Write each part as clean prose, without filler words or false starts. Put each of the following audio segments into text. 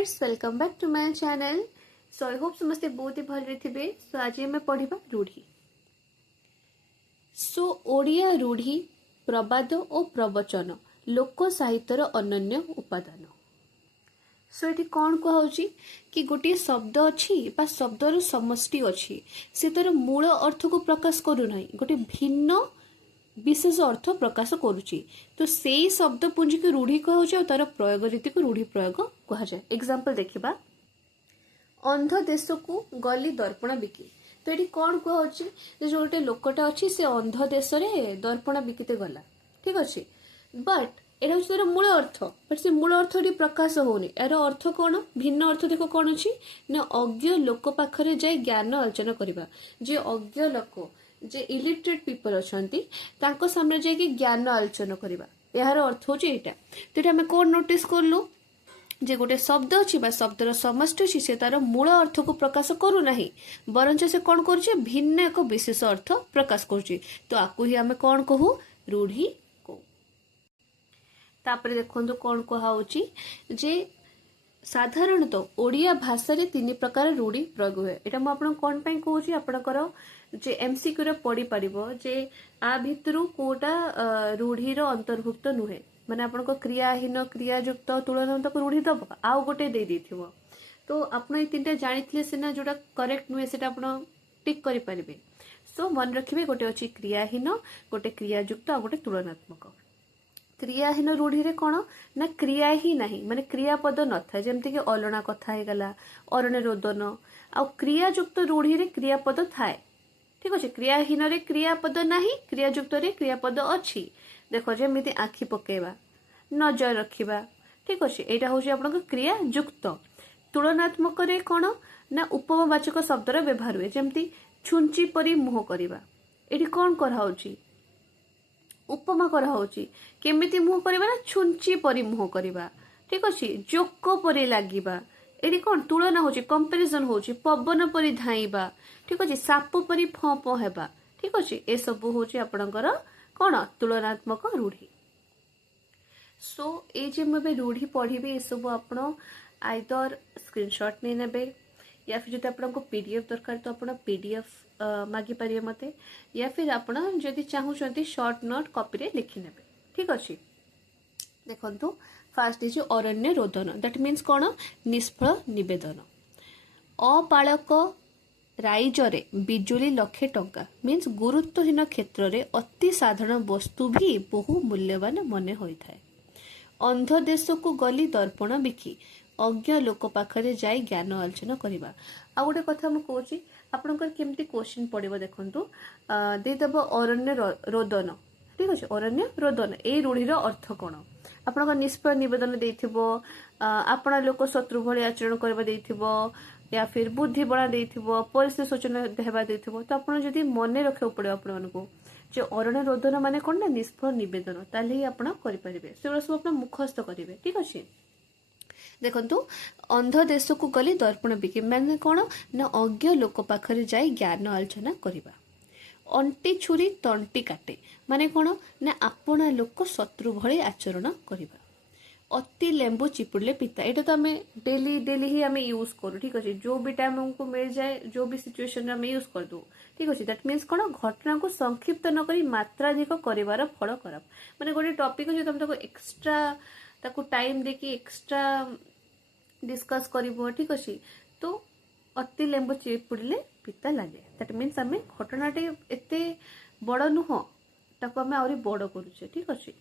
Viewers welcome back to my channel. So I hope समस्ते बहुत ही भल थे। सो आज आम पढ़ा रूढ़ी। सो ओडिया रूढ़ी प्रबाद और प्रवचन लोक साहित्यर अनन्य उपादान। सो ये कौन कहुची कि गोटे शब्द अच्छी बा शब्दर समष्टि अच्छी से तार मूल अर्थ को प्रकाश करूना गोटे भिन्न विशेष अर्थ प्रकाश करुच्ची। तो से शब्द पुंजी को रूढ़ी कहुचे तार प्रयोग रीति को रूढ़ी प्रयोग कहुए। एग्जांपल देखिबा, अंध देश को गली दर्पण बिकी। तो ये कौन कहुची जो गोटे लोकटा अच्छी से अंध देश में दर्पण बिकिते गला, ठीक अच्छे। बट एटा हूँ तार मूल अर्थ, बट से मूल अर्थ ये प्रकाश होनी। यार अर्थ कौन, भिन्न अर्थ देख कौन अच्छी ना अज्ञ लोक पाखरे जाए ज्ञान अर्जन करवा। जे अज्ञ लोक जे इलिटरेट पीपल अच्छा सामने जाकि ज्ञान आलोचना करवा, यार अर्थ हूँ यहाँ। तो ये आम कौन नोटिस कलु जे गोटे शब्द अच्छी बा शब्दर समष्टि अच्छी से तार मूल अर्थ को प्रकाश करूना, बरंच से कौन कर भिन्न एक विशेष अर्थ प्रकाश कर। तो आपको ही आम कौन कहू, रूढ़ी कहू। तापर देखो कौन कहुची जे साधारणतः ओडिया भाषा रे 3 प्रकार रूढ़ी प्रयोग हुए। यहाँ मुझे कौन पाई कहूँ आपणकर जे एमसीक्यू रे पढ़ी पारिबो जे आ भितरु कोटा रूढ़ीर अंतर्भुक्त नुहे। माने आपनको क्रियाहीन क्रियायुक्त तुलनात्मक रूढ़ी दब आउ गोटे दे देथिबो। तो आपण ए 3टा जानिथिले सिना जोटा करेक्ट नुहे सेटा आपण टिक करि परिबे। सो मन रखिबे गोटे अछि क्रियाहीन, गोटे क्रियायुक्त आ गोटे तुलनात्मक। क्रियाहीन रूढ़ी रे कौन ना क्रिया ही नहीं, माने क्रियापद न था जमती कि अलना कथा हे गला अरण्य रोदन। आ क्रियायुक्त रूढ़ी रे क्रियापद थाए, ठीक अच्छे। क्रियाहीन रे क्रियापद नहीं, क्रियायुक्त रे क्रियापद अच्छी। देख जमी आखि पकेवा, नजर रखिबा, ठीक अच्छे। यहाँ हूँ आप क्रियायुक्त। तुलनात्मक रे कौन ना उपमावाचक शब्दर व्यवहार हुए, जमती छुंची परी मुह करवा। ये कौन कराऊची, उपमा कराऊची। केमिति मुह करवा ना छुंची परी मुह करवा, ठीक अच्छे। जोक परी लागिबा, ये कौन तुलना होची, कंपैरिजन होची। पवन परी धाइबा, ठीक अच्छे। साप परी फं फं हेबा, ठीक अच्छे। ए सब होची आपणकर कौन तुलनात्मक रूढ़ी। सो ये जे मुझे रूढ़ी पढ़ी ये सब आप आइदर स्क्रीनशॉट नहीं नेबे या फिर जो आपको पीडीएफ दरकार तो आप पीडीएफ मागी पारे मते, या फिर आप जदि चाहूँगी शॉर्ट नोट कॉपी रे लिखि नेबे, ठीक अच्छे। देखो फास्ट है अरण्य रोदन, दैट मीन्स कौन निष्फल निवेदन। अपालक राइजरे बिजुली लक्षे टंका मीन्स गुरुत्वहीन क्षेत्र में अति साधारण वस्तु भी बहु मूल्यवान मने होइथाय। अंध देश को गली दर्पण बिकी अज्ञ लोक पाखरे जाई ज्ञान आलोचना करवा। आ गोटे कथा मुझे कहूँ आपंकर केमती क्वेश्चन पड़ो। देखु देदेव अरण्य रोदन, ठीक अच्छे। अरण्य रोदन ए रूढ़ीर अर्थ कौन, आपन निष्फल निवेदन देथिबो, आपण लोक शत्रु भली आचरण करबा देथिबो, या फिर बुद्धि बड़ा देथिबो, परिस्थिति सूचना देवा देथिबो। तो आपण जदि मने रखियो पड़ो आपण मानकू जे अरण्य रोदन माने कौन ना निष्फल निवेदन, ताले ही आपण करि परिबे। सेगुड़ा सब आपण मुखस्थ करिवे, ठीक अच्छे। देखंतु अंध देश को गली दर्पण बिकी माने कौन ना अज्ञ लोक पाखरे जाई ज्ञान आलोचना करवा। अंटी छुरी तंटी काटे माने कौन ना आपणा लोक शत्रु भली आचरण करवा। अति लेंबू चिपुड़ले पिता, ये तो आम डेली डेली ही आम यूज करूँ, ठीक अच्छे। जो भी टाइम हमको मिल जाए, जो भी सिचुएशन आम यूज कर दू, ठीक अच्छे। दैट मीन्स कौन घटना को संक्षिप्त न करी मात्राधिक कर फल खराब। माने गोटे टॉपिक अच्छे तुम ताको एक्स्ट्रा ताको टाइम देकी एक्स्ट्रा डिस्कस करिवो, ठीक अच्छे। तो अति लेंबू चिपुड़ले पिता लगे, दैट मीन्स आम घटनाटे एते बड़ नुह ताको आम आहरी बड़ करुचे, ठीक अच्छे।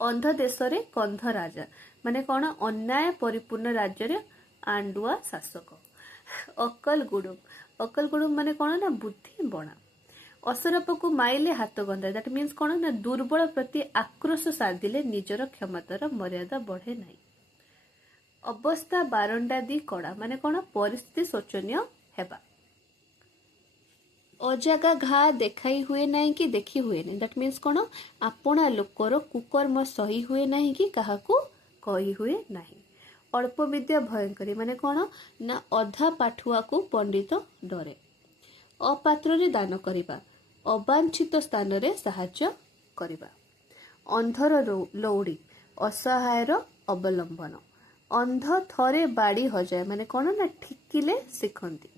अंध देश रे कंध राजा माने कौन अन्याय परिपूर्ण राज्य रे आंडुआ शासक। अकल गुडुम, अकल गुडुम माने कौन ना बुद्धि बणा। असरप को माइले हाथ गंधा, दैट मीन्स कौन ना दुर्बल प्रति आक्रोश साधिले निजर क्षमतार मर्यादा बढ़े नहीं। अवस्था बारंडा दी कड़ा माने कौन परिस्थिति शोचनीय हेबा। अजागा घा देखाई हुए नहीं कि देखी हुए नहीं, दैट मीन्स कौन आपणा लोकर कुकर्म सही हुए नहीं कि काहाकू कही हुए नहीं। अल्प विद्या भयंकरी माने कौन ना अधा पाठुआ को पंडित डरे। अपात्र रे दान करिबा अवांछित स्थान रे साहाय्य करिबा। अंधर लौड़ी असहायर अवलंबन ଅନ୍ଧ ଥରେ ବାଡ଼ି ହଜାଏ ମାନେ କ'ଣ ନା ଠିକିଲେ ଶିଖନ୍ତି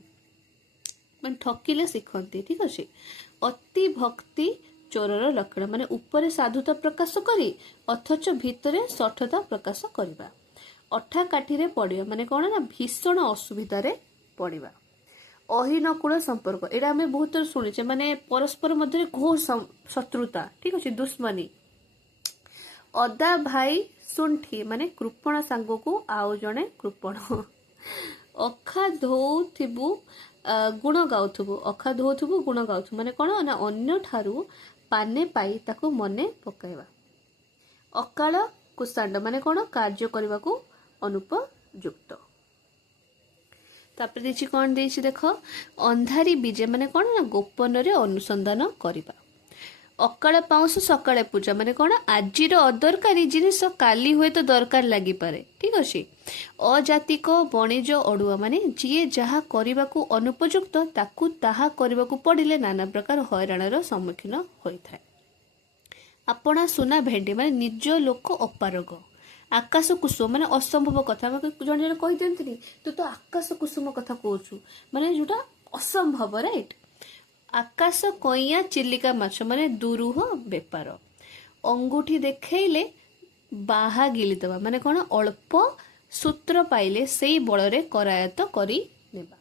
ମାନେ ଠକିଲେ ଶିଖନ୍ତି। ଠିକ ଅଛି। ଅତି ଭକ୍ତି ଚୋରର ଲକ୍ଷଣ ମାନେ ଉପରେ ସାଧୁତା ପ୍ରକାଶ କରି ଅଥଚ ଭିତରେ ଶଠତା ପ୍ରକାଶ କରିବା। ଅଠା କାଠିରେ ପଡ଼ିବା ମାନେ କ'ଣ ନା ଭୀଷଣ ଅସୁବିଧାରେ ପଡ଼ିବା। ଅହିନକୁଳ ସମ୍ପର୍କ ଏଇଟା ଆମେ ବହୁତ ଥର ଶୁଣିଛେ ମାନେ ପରସ୍ପର ମଧ୍ୟରେ ଘୋର ଶତ୍ରୁତା। ଠିକ ଅଛି, ଦୁଶ୍ମନୀ। ଅଦା ଭାଇ ଶୁଣ୍ଠି ମାନେ କୃପଣ ସାଙ୍ଗକୁ ଆଉ ଜଣେ କୃପଣ। ଅଖା ଧୋଉଥିବୁ ଗୁଣ ଗାଉଥିବୁ, ଅଖା ଧୋଉଥିବୁ ଗୁଣ ଗାଉଥିବୁ ମାନେ କ'ଣ ନା ଅନ୍ୟ ଠାରୁ ପାନେ ପାଇ ତାକୁ ମନେ ପକାଇବା। ଅକାଳ କୁଷାଣ୍ଡ ମାନେ କ'ଣ କାର୍ଯ୍ୟ କରିବାକୁ ଅନୁପଯୁକ୍ତ। ତାପରେ ଦେଇଛି କ'ଣ ଦେଇଛି ଦେଖ, ଅନ୍ଧାରୀ ବିଜେ ମାନେ କ'ଣ ନା ଗୋପନରେ ଅନୁସନ୍ଧାନ କରିବା। ଅକାଳ ପାଉଁଶ ସକାଳେ ପୂଜା ମାନେ କ'ଣ ଆଜିର ଅଦରକାରୀ ଜିନିଷ କାଲି ହୁଏତ ଦରକାର ଲାଗିପାରେ। ଠିକ ଅଛି। ଅଜାତିକ ବଣିଜ ଅଡୁଆ ମାନେ ଯିଏ ଯାହା କରିବାକୁ ଅନୁପଯୁକ୍ତ ତାକୁ ତାହା କରିବାକୁ ପଡ଼ିଲେ ନାନା ପ୍ରକାର ହଇରାଣର ସମ୍ମୁଖୀନ ହୋଇଥାଏ। ଆପଣା ସୁନା ଭେଣ୍ଡି ମାନେ ନିଜ ଲୋକ ଅପାରଗ। ଆକାଶ କୁସୁମ ମାନେ ଅସମ୍ଭବ କଥା ଜଣେ ଜଣେ କହିଦିଅନ୍ତିନି ତୁ ତ ଆକାଶ କୁସୁମ କଥା କହୁଛୁ ମାନେ ଯୋଉଟା ଅସମ୍ଭବ, ରାଇଟ୍। ଆକାଶ କଇଁଆ ଚିଲିକା ମାଛ ମାନେ ଦୁରୁହ ବେପାର। ଅଙ୍ଗୁଠି ଦେଖେଇଲେ ବାହା ଗିଳିଦେବା ମାନେ କ'ଣ ଅଳ୍ପ ସୂତ୍ର ପାଇଲେ ସେଇ ବଳରେ କରାୟତ କରି ନେବା।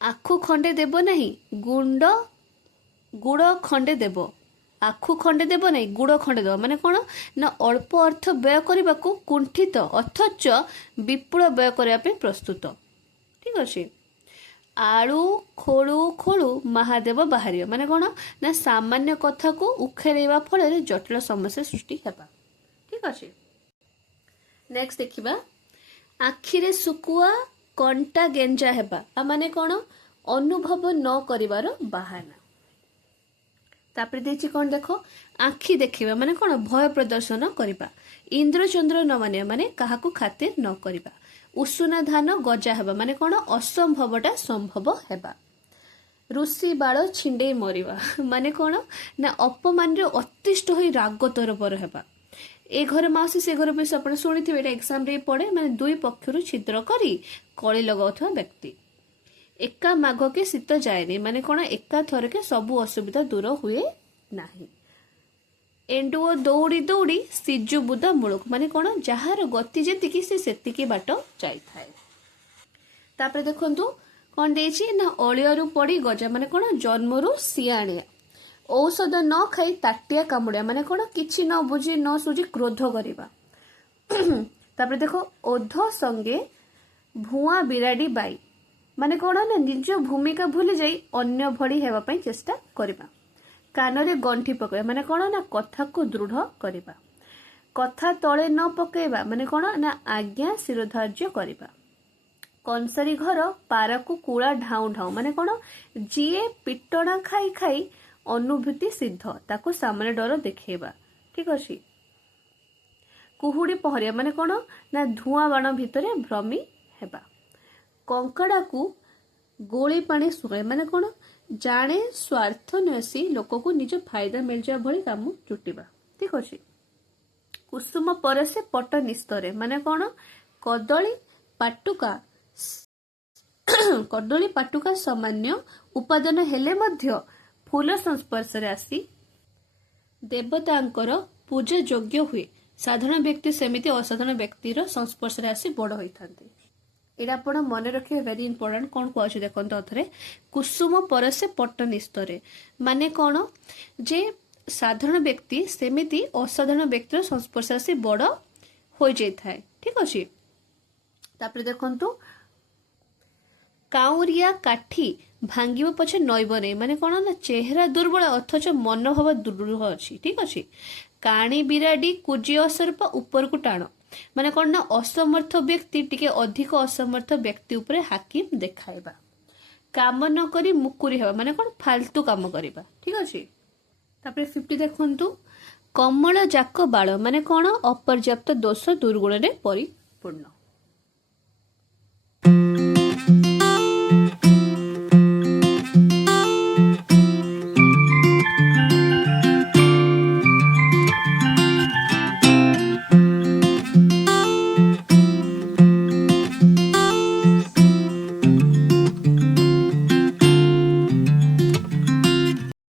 ଆଖୁ ଖଣ୍ଡେ ଦେବ ନାହିଁ ଗୁଡ଼ ଖଣ୍ଡେ ଦେବ, ଆଖୁ ଖଣ୍ଡେ ଦେବ ନାହିଁ ଗୁଡ଼ ଖଣ୍ଡେ ଦେବ ମାନେ କ'ଣ ନା ଅଳ୍ପ ଅର୍ଥ ବ୍ୟୟ କରିବାକୁ କୁଣ୍ଠିତ ଅଥଚ ବିପୁଳ ବ୍ୟୟ କରିବା ପାଇଁ ପ୍ରସ୍ତୁତ। ଠିକ ଅଛି। ଆଳୁ ଖୋଳୁ ଖୋଳୁ ମହାଦେବ ବାହାରିବ ମାନେ କ'ଣ ନା ସାମାନ୍ୟ କଥାକୁ ଉଖେରେଇବା ଫଳରେ ଜଟିଳ ସମସ୍ୟା ସୃଷ୍ଟି ହେବା। ଠିକ ଅଛି। ନେକ୍ସଟ ଦେଖିବା, ଆଖିରେ ଶୁକୁଆ କଣ୍ଟା ଗେଞ୍ଜା ହେବା ମାନେ କ'ଣ ଅନୁଭବ ନ କରିବାର ବାହାନା। ତାପରେ ଦେଇଛି କ'ଣ ଦେଖ, ଆଖି ଦେଖିବା ମାନେ କ'ଣ ଭୟ ପ୍ରଦର୍ଶନ କରିବା। ଇନ୍ଦ୍ରଚନ୍ଦ୍ର ନ ମାନିବା ମାନେ କାହାକୁ ଖାତିର ନ କରିବା। ଉଷୁନା ଧାନ ଗଜା ହେବା ମାନେ କ'ଣ ଅସମ୍ଭବଟା ସମ୍ଭବ ହେବା। ଋଷି ବାଳ ଛିଣ୍ଡେଇ ମରିବା ମାନେ କ'ଣ ନା ଅପମାନରେ ଅତିଷ୍ଠ ହୋଇ ରାଗ ତରବର ହେବା। ଏ ଘର ମାଉସୀ ସେ ଘର ମାଉସୀ ଆପଣ ଶୁଣିଥିବେ, ଏଇଟା ଏକ୍ସାମ୍ରେ ପଡ଼େ ମାନେ ଦୁଇ ପକ୍ଷରୁ ଛିଦ୍ର କରି କଳି ଲଗାଉଥିବା ବ୍ୟକ୍ତି। ଏକା ମାଘକେ ଶୀତ ଯାଏନି ମାନେ କ'ଣ ଏକା ଥରକେ ସବୁ ଅସୁବିଧା ଦୂର ହୁଏ ନାହିଁ। ଏଣ୍ଡୁଅ ଦୌଡ଼ି ଦୌଡ଼ି ସିଜୁ ବୁଦା ମୂଳକୁ ମାନେ କ'ଣ ଯାହାର ଗତି ଯେତିକି ସେ ସେତିକି ବାଟ ଯାଇଥାଏ। ତାପରେ ଦେଖନ୍ତୁ କ'ଣ ଦେଇଛି ନା ଅଳିଅରୁ ପଡ଼ି ଗଜା ମାନେ କ'ଣ ଜନ୍ମରୁ ସିଆଣିଆ। ଔଷଧ ନ ଖାଇ ତାଟିଆ କାମୁଡ଼ିଆ ମାନେ କ'ଣ କିଛି ନ ବୁଝି ନ ସୁଝି କ୍ରୋଧ କରିବା। ତାପରେ ଦେଖ ଓଧ ସଙ୍ଗେ ଭୁଆଁ ବିରାଡ଼ି ବାଇ ମାନେ କ'ଣ ନା ନିଜ ଭୂମିକା ଭୁଲି ଯାଇ ଅନ୍ୟ ଭଳି ହେବା ପାଇଁ ଚେଷ୍ଟା କରିବା। କାନରେ ଗଣ୍ଠି ପକାଇବା ମାନେ କ'ଣ ନା କଥାକୁ ଦୃଢ଼ କରିବା। କଥା ତଳେ ନ ପକାଇବା ମାନେ କ'ଣ ନା ଆଜ୍ଞା ଶିରୋଧାର୍ଯ୍ୟ କରିବା। କଂସାରୀ ଘର ପାରାକୁ କୁଳା ଢାଉଁ ଢାଉଁ ମାନେ କ'ଣ ଯିଏ ପିଟଣା ଖାଇ ଖାଇ ଅନୁଭୂତି ସିଦ୍ଧ ତାକୁ ସାମାନ୍ୟ ଡର ଦେଖେଇବା। ଠିକ ଅଛି। କୁହୁଡ଼ି ପହଁରିବା ମାନେ କ'ଣ ନା ଧୂଆଁ ବାଣ ଭିତରେ ଭ୍ରମି ହେବା। କଙ୍କଡ଼ାକୁ ଗୋଳି ପାଣି ଶୁଣାଏ ମାନେ କ'ଣ ଜାଣେ ସ୍ୱାର୍ଥ ନେସି ଲୋକକୁ ନିଜ ଫାଇଦା ମିଳିଯିବା ଭଳି କାମ ଚୁଟିବା। ଠିକ ଅଛି। କୁସୁମ ପରସେ ପଟ ନିସ୍ତରେ ମାନେ କ'ଣ କଦଳୀ ପାଟୁକା ସାମାନ୍ୟ ଉପାଦାନ ହେଲେ ମଧ୍ୟ ଫୁଲ ସଂସ୍ପର୍ଶରେ ଆସି ଦେବତାଙ୍କର ପୂଜା ଯୋଗ୍ୟ ହୁଏ। ସାଧାରଣ ବ୍ୟକ୍ତି ସେମିତି ଅସାଧାରଣ ବ୍ୟକ୍ତିର ସଂସ୍ପର୍ଶରେ ଆସି ବଡ଼ ହୋଇଥାନ୍ତି। ଏଇଟା ଆପଣ ମନେ ରଖିବେ, ଭେରି ଇମ୍ପୋର୍ଟାଣ୍ଟ। କ'ଣ କୁହାଯାଉଛି ଦେଖନ୍ତୁ ଅଥରେ, କୁସୁମ ପରସେ ପଟ ନିସ୍ତରେ ମାନେ କ'ଣ ଯେ ସାଧାରଣ ବ୍ୟକ୍ତି ସେମିତି ଅସାଧାରଣ ବ୍ୟକ୍ତିର ସଂସ୍ପର୍ଶରେ ଆସି ବଡ଼ ହୋଇଯାଇଥାଏ। ଠିକ ଅଛି। ତାପରେ ଦେଖନ୍ତୁ କାଉଁରିଆ କାଠି ଭାଙ୍ଗିବ ପଛେ ନଇବ ନେଇ ମାନେ କ'ଣ ନା ଚେହେରା ଦୁର୍ବଳ ଅଥଚ ମନୋଭାବ ଦୃଢ଼ ଅଛି। ଠିକ ଅଛି। କାଣି ବିରାଡ଼ି କୁଜି ଅସର୍ପ ଉପରକୁ ଟାଣ ମାନେ କ'ଣ ନା ଅସମର୍ଥ ବ୍ୟକ୍ତି ଟିକେ ଅଧିକ ଅସମର୍ଥ ବ୍ୟକ୍ତି ଉପରେ ହାକିମ ଦେଖାଇବା। କାମ ନ କରି ମୁକୁରି ହେବା ମାନେ କ'ଣ ଫାଲତୁ କାମ କରିବା। ଠିକ ଅଛି। ତାପରେ 50 ଦେଖନ୍ତୁ, କମଳ ଯାକ ବାଳ ମାନେ କ'ଣ ଅପର୍ଯ୍ୟାପ୍ତ ଦୋଷ ଦୁର୍ଗୁଣରେ ପରିପୂର୍ଣ୍ଣ।